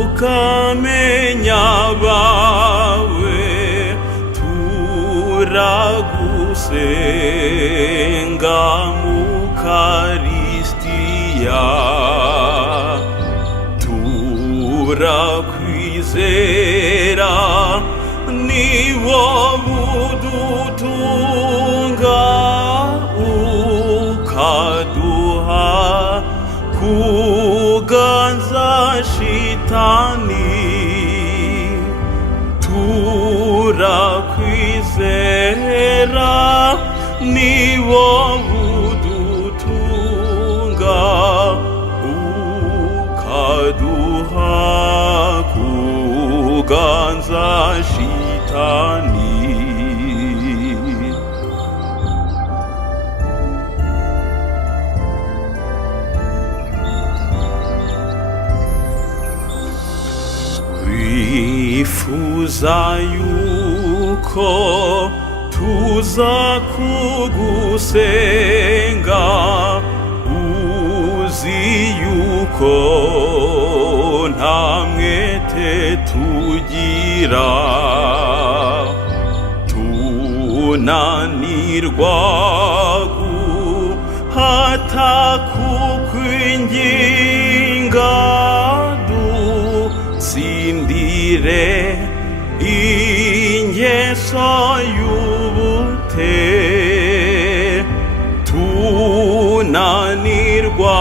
ukamenya abawe, turagusenga mu Karisitiya, turakwizera ni wowe udutunga, ukaduha kuganza shitani, turakwizera ni wowe udutunga, ukaduha kuganza shitani. Wifuza yuko tuza kugusenga, uzi yuko nta mwete tugira, tunanirwa guhata kukwinginga, dutsindire ingeso y'ubute, tunanirwa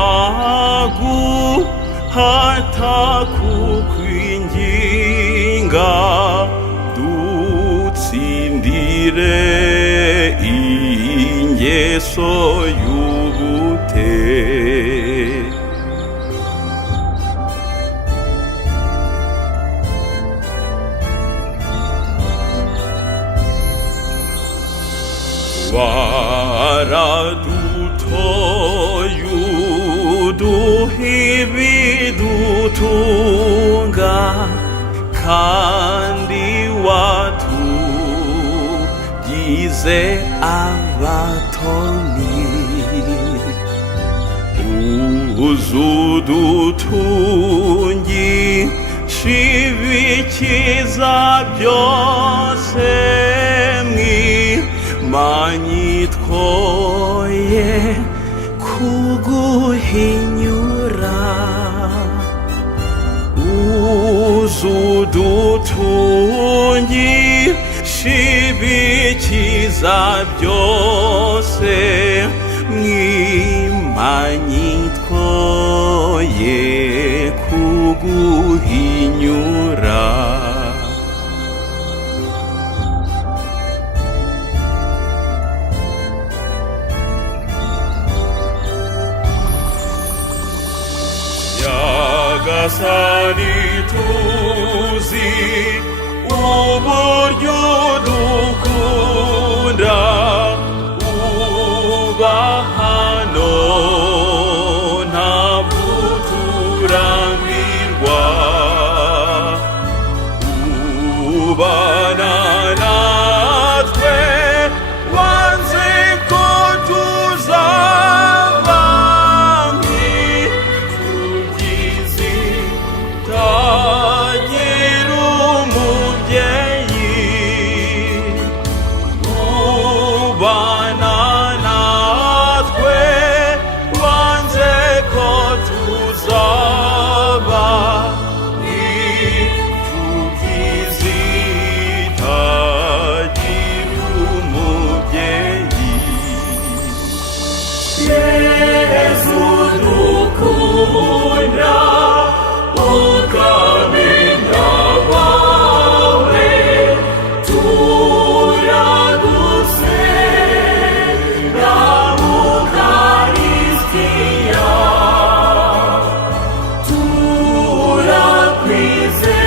guhata kukwinginga, dutsindire ingeso y'ubute. waradutoye uduha ibidutunga, kandi watugize abatoni, uzudutungisha ibikiza byose, manyitwoye kuguhinyura, uzudutungisha ibikiza byose, mwimanyitwoye kuguhinyura. Yagasani tuzi uburyo dukunda, uba hano ntabwo turambirwa, ubana natwe wanze ko tuzaba nk'imfubyi tagira umubyeyi, ubana natwe wanze ko tuzaba imfubyi zitagira umubyeyi. Yesu dukunda ukamenya abawe, turagusenga mu Karisitiya, turakwizera